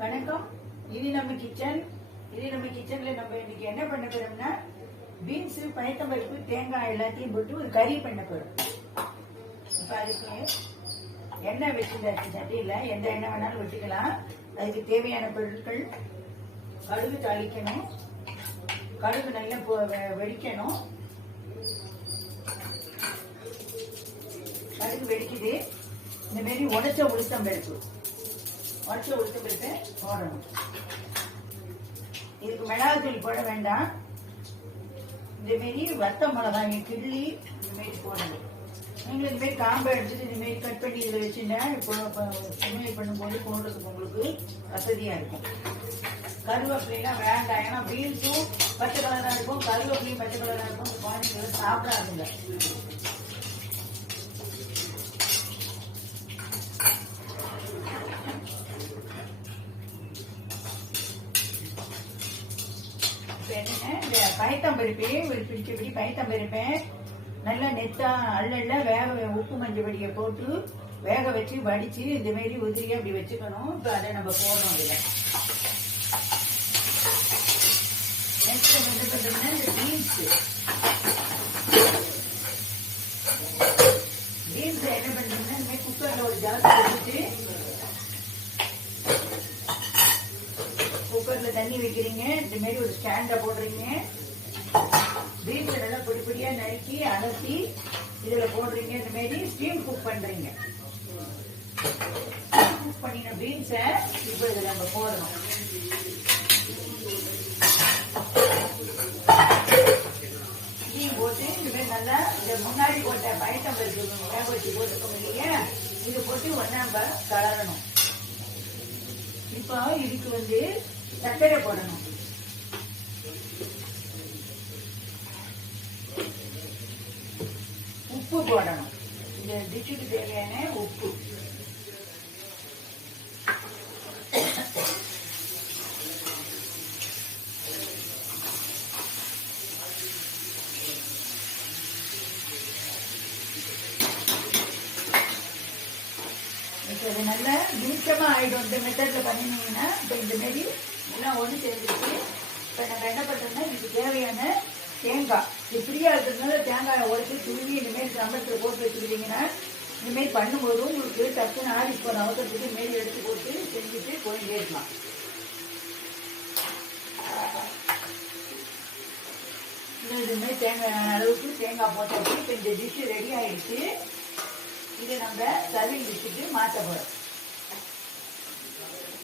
வணக்கம். இது நம்ம கிச்சன்ல நம்ம இன்னைக்கு என்ன பண்ண போறோம்னா பீன்ஸ், பயத்தம்பருப்பு, தேங்காய் எல்லாத்தையும் போட்டு ஒரு கறி பண்ண போறோம். இப்ப அதுக்கு எண்ணெய் வச்சுருந்தாச்சு. சட்டியில எந்த எண்ணெய் வேணாலும் வச்சுக்கலாம். அதுக்கு தேவையான பொருட்கள்: கடுகு தாளிக்கணும், கடுகு நல்லா வெடிக்கணும். கடுகு வெடிக்குது. இந்த மாதிரி உடைச்ச உளுத்தம்பருப்பு போடணும். இதுக்கு மிளகாத்தூள் போட வேண்டாம். இந்த மாரி வத்த மிளகாய் கிள்ளி இந்த மாரி போடணும். நீங்களும் இந்த மாதிரி காம்பை எடுத்துட்டு இந்த மாதிரி கட் பண்ணி இதில் வச்சுட்டா இப்போ சமையல் பண்ணும்போது போடுறதுக்கு உங்களுக்கு வசதியா இருக்கும். கருவேப்பிலாம் வேண்டாம். ஏன்னா பீன்ஸும் பச்சை கலரா இருக்கும், கருவேப்பிலையும் பச்சை கலரா இருக்கும். குழந்தைங்க சாப்பிடாதுங்க. இந்த பயத்தம்பருப்பையும் ஒரு பிடிச்சபடி பயத்தம்பருப்பேன் நல்லா நெத்தா அல்ல உப்பு மஞ்சள் பொடியை போட்டு வேக வச்சு வடிச்சு இந்த மாதிரி உதிரியா அப்படி வச்சுக்கணும். இப்போ அதை நம்ம போடணும். இதுல நெக்ஸ்ட் என்ன பண்றோம்னா இந்த பீன்ஸ் என்ன பண்றோம்னா இந்த மாதிரி குக்கர்ல ஒரு ஜாஸ்தி வச்சுட்டு குக்கர்ல தண்ணி வைக்கிறீங்க. இந்த மாதிரி ஒரு ஸ்டாண்ட போடுறீங்க. பீன்ஸ் நல்லா பொடி பொடியா நறுக்கி அலசி இதுல போடுறீங்க. இந்த மாதிரி ஸ்டீம் குக் பண்றீங்க. குக் பண்ணின பீன்ஸ இப்ப இதுல நம்ம போடணும். ஸ்டீம் போட்டு இந்த மாதிரி நல்லா இந்த முன்னாடி போட்ட பயத்தம்பருப்பு வேக வச்சு போட்டுக்கோங்க இல்லையா, இது போட்டு ஒன்னா நம்ம கலரணும். இப்போ இதுக்கு சர்க்கரை போடணும். உப்பு போடணும். இந்த டிஷ்ஷுக்கு தேவையான உப்பு. இது நல்லா நீட்டமா ஆயிடும். இந்த மெத்தட்ல பண்ணினீங்கன்னா இப்போ இந்த மாதிரி எல்லாம் ஒன்று சேர்ந்துருக்கு. இப்போ நம்ம என்ன பண்றோம்னா இதுக்கு தேவையான தேங்காய், இது ஃப்ரீயா இருக்கிறதுனால தேங்காயை உடச்சி துருவி இந்த மாதிரி சம்பளத்தில் போட்டு வச்சுக்கிட்டீங்கன்னா இந்த மாதிரி பண்ணும்போது உங்களுக்கு டக்குன்னு ஆடி போகிற அவசரத்துக்கு மேல் எடுத்து போட்டு செஞ்சுட்டு போயிட்டே இருக்கலாம். இது மாதிரி தேங்காய் அளவுக்கு தேங்காய் போட்டாச்சு. இப்போ இந்த டிஷ்ஷு ரெடி ஆயிடுச்சு. இதை நம்ம சர்விங் டிஷ்ஷுக்கு மாற்ற போகிறோம்.